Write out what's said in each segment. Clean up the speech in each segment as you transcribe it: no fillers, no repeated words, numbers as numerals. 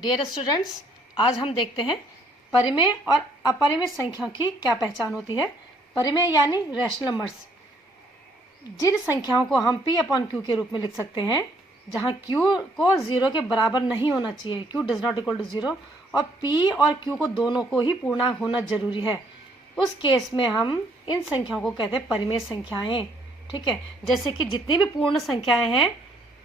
Dear students, आज हम देखते हैं परिमेय और अपरिमेय संख्याओं की क्या पहचान होती है। परिमेय यानी रैशनल नंबर्स, जिन संख्याओं को हम p अपॉन क्यू के रूप में लिख सकते हैं, जहां q को 0 के बराबर नहीं होना चाहिए, q does not equal to 0, और p और q को दोनों को ही पूर्णांक होना जरूरी है। उस केस में हम इन संख्याओं को कहते हैं परिमेय संख्याएं। ठीक है, जैसे कि जितनी भी पूर्ण संख्याएं हैं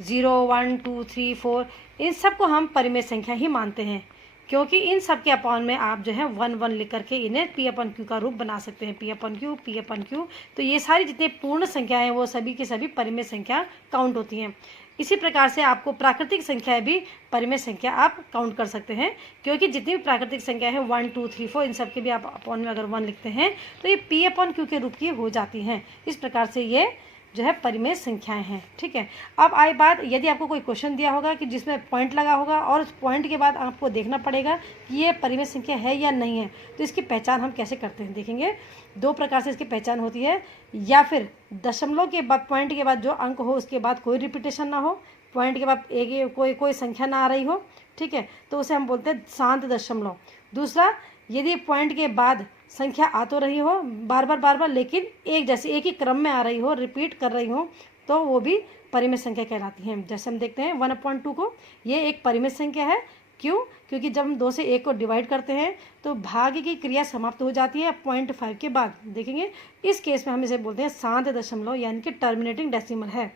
0, 1, 2, 3, 4, इन सब को हम परिमेय संख्या ही मानते हैं, क्योंकि इन सब के अपॉन में आप जो है 1 1 लिख करके इन्हें p अपन q का रूप बना सकते हैं। p अपन q, p अपन q, तो ये सारी जितनी पूर्ण संख्याएं हैं वो सभी की सभी परिमेय संख्या काउंट होती हैं। इसी प्रकार से आपको प्राकृतिक संख्याएं भी परिमेय संख्या आप काउंट कर सकते हैं, क्योंकि जितनी भी प्राकृतिक संख्या है 1, 2, 3, 4, इन सब के भी आप अपॉन में अगर 1 लिखते हैं तो ये p अपन q के रूप की हो जाती हैं। इस प्रकार से ये जो है परिमेय संख्याएं हैं। ठीक है, अब आई बात, यदि आपको कोई क्वेश्चन दिया होगा कि जिसमें पॉइंट लगा होगा और उस पॉइंट के बाद आपको देखना पड़ेगा कि ये परिमेय संख्या है या नहीं है, तो इसकी पहचान हम कैसे करते हैं देखेंगे। दो प्रकार से इसकी पहचान होती है, या फिर दशमलव के बाद पॉइंट के बाद जो अंक हो उसके बाद कोई रिपीटेशन ना हो, पॉइंट के बाद एक कोई संख्या ना आ रही हो। ठीक है, तो उसे हम बोलते हैं शांत दशमलव। दूसरा, यदि पॉइंट के बाद संख्या आ तो रही हो बार बार लेकिन एक जैसी एक ही क्रम में आ रही हो, रिपीट कर रही हो, तो वो भी परिमेय संख्या कहलाती है। जैसे हम देखते हैं 1/2 को, ये एक परिमेय संख्या है। क्यों? क्योंकि जब हम 2 से 1 को डिवाइड करते हैं तो भाग की क्रिया समाप्त हो जाती है 0.5 के बाद। देखेंगे इस केस में हम इसे बोलते हैं शांत दशमलव, यानी कि टर्मिनेटिंग डेसिमल है।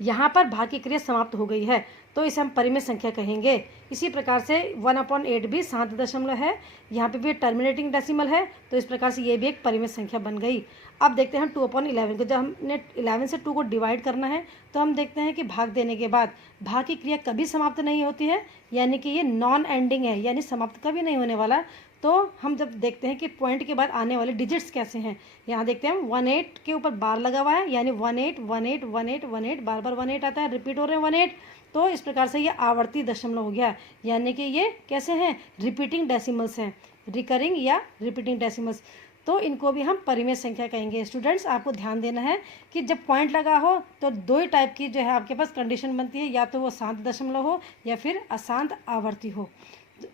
यहाँ पर भाग की क्रिया समाप्त हो गई है तो इसे हम परिमेय संख्या कहेंगे। इसी प्रकार से 1/8 भी शांत दशमलव है, यहाँ पे भी टर्मिनेटिंग डेसिमल है, तो इस प्रकार से ये भी एक परिमेय संख्या बन गई। अब देखते हैं 2/11 को, जब हमने 11 से 2 को डिवाइड करना है तो हम देखते हैं कि भाग देने के बाद भाग की क्रिया कभी समाप्त नहीं होती है, यानी कि ये नॉन एंडिंग है, यानी समाप्त कभी नहीं होने वाला। तो हम जब देखते हैं कि पॉइंट के बाद आने वाले डिजिट्स कैसे हैं, यहाँ देखते हैं 18 के ऊपर बार लगा हुआ है, यानी 18 18 18 18, बार 18 आता है, रिपीट हो रहे हैं 18, तो इस प्रकार से ये आवर्ती दशमलव हो गया, यानी कि ये कैसे हैं, रिपीटिंग डेसिमल्स हैं, रिकरिंग या रिपीटिंग डेसिमल्स। तो इनको भी हम परिमेय संख्या कहेंगे। स्टूडेंट्स, आपको ध्यान देना है कि जब पॉइंट लगा हो तो दो ही टाइप की जो है आपके पास कंडीशन बनती है, या तो वो शांत दशमलव हो या फिर अशांत आवर्ती हो,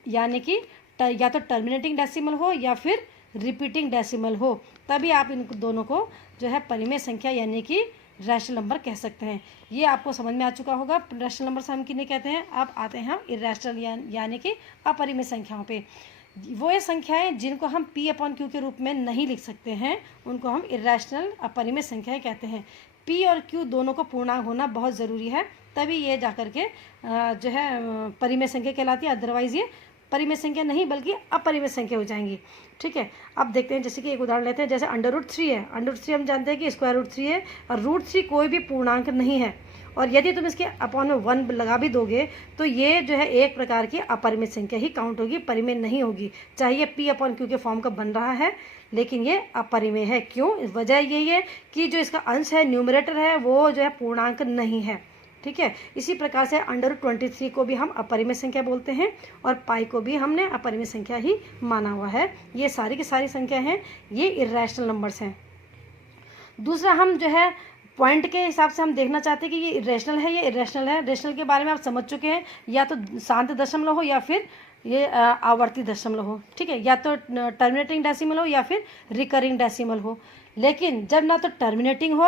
यानी कि या तो टर्मिनेटिंग डेसिमल हो या फिर रिपीटिंग डेसिमल हो, तभी आप इन दोनों को जो है परिमेय संख्या यानी कि रैशनल नंबर कह सकते हैं। ये आपको समझ में आ चुका होगा रैशनल नंबर से हम किन्हें कहते हैं। अब आते हैं हम इरैशनल यानी कि अपरिमेय संख्याओं पे। वो ये संख्याएं जिनको हम p अपॉन q के रूप में नहीं लिख सकते हैं, उनको हम इरैशनल अपरिमेय संख्याएं कहते हैं। p और q दोनों को पूर्णांक होना बहुत ज़रूरी है, तभी ये जाकर के जो है परिमेय संख्या कहलाती है, अदरवाइज ये परिमेय संख्या नहीं बल्कि अपरिमेय संख्या हो जाएंगी। ठीक है, अब देखते हैं, जैसे कि एक उदाहरण लेते हैं, जैसे √3 है। √3 हम जानते हैं कि √3 है, और √3 कोई भी पूर्णांक नहीं है, और यदि तुम इसके अपॉन में 1 लगा भी दोगे तो ये जो है एक प्रकार की अपरिमेय संख्या ही काउंट होगी, परिमेय नहीं होगी। चाहे ये p अपॉन q के फॉर्म का बन रहा है, लेकिन ये अपरिमेय है। क्यों? वजह यही है कि जो इसका अंश है, न्यूमरेटर है, वो जो है पूर्णांक नहीं है। ठीक है, इसी प्रकार से √23 को भी हम अपरिमेय संख्या बोलते हैं, और पाई को भी हमने अपरिमेय संख्या ही माना हुआ है। ये सारी की सारी संख्या हैं, ये इरैशनल नंबर्स हैं। दूसरा, हम जो है पॉइंट के हिसाब से हम देखना चाहते हैं कि ये रैशनल है या इरैशनल है। रैशनल के बारे में आप समझ चुके हैं, या तो शांत दशमलव हो या फिर ये आवर्ती दशमलव हो। ठीक है, या तो टर्मिनेटिंग डेसिमल हो या फिर रिकरिंग डेसिमल हो। लेकिन जब ना तो टर्मिनेटिंग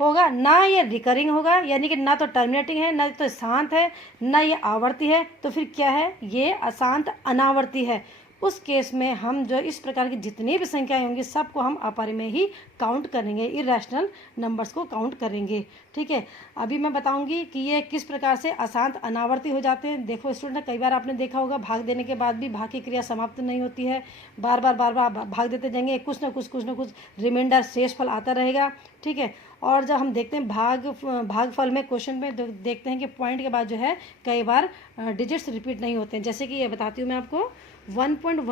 होगा ना ये रिकरिंग होगा, यानी कि ना तो टर्मिनेटिंग है ना तो शांत है ना ये आवर्ती है, तो फिर क्या है, ये अशांत अनावर्ती है। उस केस में हम जो इस प्रकार की जितनी भी संख्याएं होंगी सबको हम अपरिमेय ही काउंट करेंगे, इरैशनल नंबर्स को काउंट करेंगे। ठीक है, अभी मैं बताऊंगी कि ये किस प्रकार से अशांत अनावर्ती हो जाते हैं। देखो स्टूडेंट, कई बार आपने देखा होगा भाग देने के बाद भी भाग की क्रिया समाप्त नहीं होती है, बार बार भाग देते जाएंगे, कुछ ना कुछ रिमाइंडर शेषफल आता रहेगा। ठीक है, और जब हम देखते हैं भागफल में क्वेश्चन में देखते हैं कि पॉइंट के बाद जो है कई बार डिजिट्स रिपीट नहीं होते हैं। जैसे कि ये बताती हूँ मैं आपको, 1.10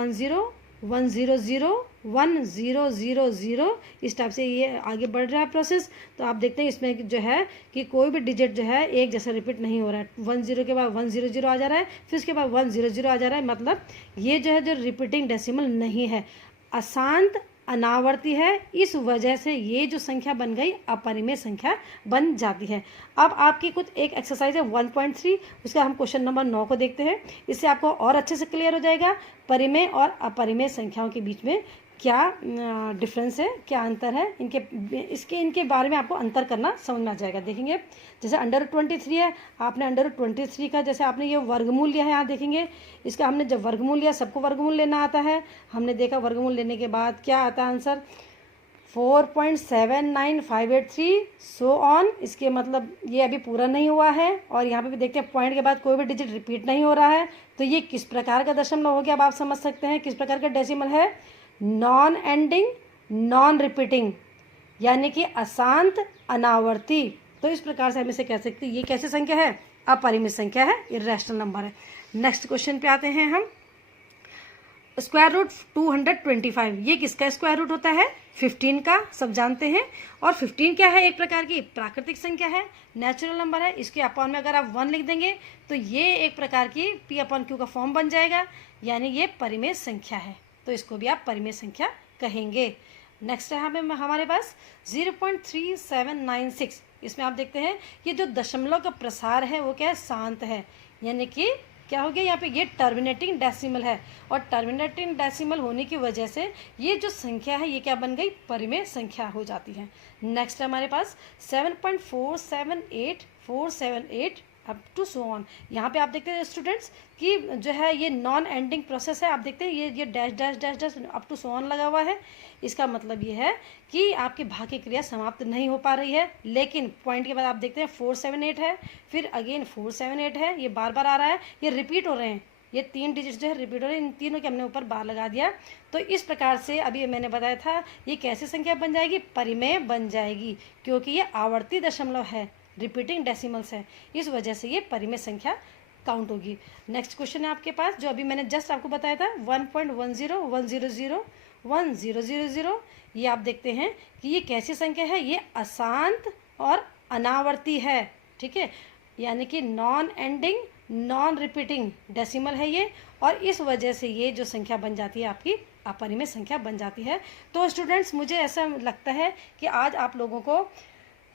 100 1000, इस टाइप से ये आगे बढ़ रहा है प्रोसेस। तो आप देखते हैं इसमें जो है कि कोई भी डिजिट जो है एक जैसा रिपीट नहीं हो रहा है। 10 के बाद 100 आ जा रहा है, फिर उसके बाद 100 आ जा रहा है, मतलब ये जो है जो रिपीटिंग डेसिमल नहीं है, अशांत अनावर्ती है, इस वजह से ये जो संख्या बन गई अपरिमेय संख्या बन जाती है। अब आपकी कुछ एक एक्सरसाइज है 1.3, उसका हम क्वेश्चन नंबर 9 को देखते हैं। इससे आपको और अच्छे से क्लियर हो जाएगा परिमेय और अपरिमेय संख्याओं के बीच में क्या डिफरेंस है, क्या अंतर है, इनके बारे में आपको अंतर करना समझ में आ जाएगा। देखेंगे जैसे √23 है, आपने √23 का जैसे आपने ये वर्गमूल लिया है, यहाँ देखेंगे इसका हमने जब वर्गमूल लिया, सबको वर्गमूल लेना आता है, हमने देखा वर्गमूल लेने के बाद क्या आता है आंसर 4.79583 सो ऑन। इसके मतलब ये अभी पूरा नहीं हुआ है, और यहाँ पे भी देखते हैं पॉइंट के बाद कोई भी डिजिट रिपीट नहीं हो रहा है, तो ये किस प्रकार का दशमलव हो गया, अब आप समझ सकते हैं किस प्रकार का डेसिमल है, नॉन एंडिंग नॉन रिपीटिंग, यानी कि अशांत अनावर्ती। तो इस प्रकार से हम इसे कह सकते हैं ये कैसी संख्या है, अपरिमित संख्या है, इर्रेशनल नंबर है। नेक्स्ट क्वेश्चन पे आते हैं हम। √225 ये किसका स्क्वायर रूट होता है, 15 का, सब जानते हैं। और 15 क्या है, एक प्रकार की प्राकृतिक संख्या है, नेचुरल नंबर है। इसके अपॉन में अगर आप 1 लिख देंगे तो ये एक प्रकार की P/Q का फॉर्म बन जाएगा, यानी ये परिमेय संख्या है, तो इसको भी आप परिमेय संख्या कहेंगे। नेक्स्ट है हमारे पास 0.3796। इसमें आप देखते हैं ये जो दशमलव का प्रसार है वो क्या है, शांत है, यानी कि क्या हो गया यहाँ पे, ये टर्मिनेटिंग डेसिमल है, और टर्मिनेटिंग डेसिमल होने की वजह से ये जो संख्या है ये क्या बन गई, परिमेय संख्या हो जाती है। नेक्स्ट है हमारे पास 7.478478 अप टू सो ऑन। यहाँ पे आप देखते हैं स्टूडेंट्स कि जो है ये नॉन एंडिंग प्रोसेस है, आप देखते हैं ये dash dash dash dash up to so on लगा हुआ है। इसका मतलब ये है कि आपकी भाग की क्रिया समाप्त नहीं हो पा रही है, लेकिन पॉइंट के बाद आप देखते हैं 478 है, फिर अगेन 478 है, ये बार बार आ रहा है, ये रिपीट हो रहे हैं, ये 3 डिजिट जो है रिपीट हो रहे हैं, इन तीनों के हमने ऊपर बार लगा दिया। तो इस प्रकार से अभी मैंने बताया था ये कैसी संख्या बन जाएगी, परिमेय बन जाएगी, क्योंकि ये आवर्ती दशमलव है, रिपीटिंग डेसिमल्स है, इस वजह से ये परिमेय संख्या काउंट होगी। नेक्स्ट क्वेश्चन है आपके पास जो अभी मैंने जस्ट आपको बताया था 1.101001000। ये आप देखते हैं कि ये कैसी संख्या है, ये अशांत और अनावर्ती है, ठीक है, यानी कि non ending non repeating decimal है ये, और इस वजह से ये जो संख्या बन जाती है आपकी अपरिमेय संख्या बन जाती है। तो स्टूडेंट्स मुझे ऐसा लगता है कि आज आप लोगों को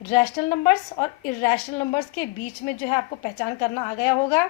रैशनल नंबर्स और इर्रेशनल नंबर्स के बीच में जो है आपको पहचान करना आ गया होगा।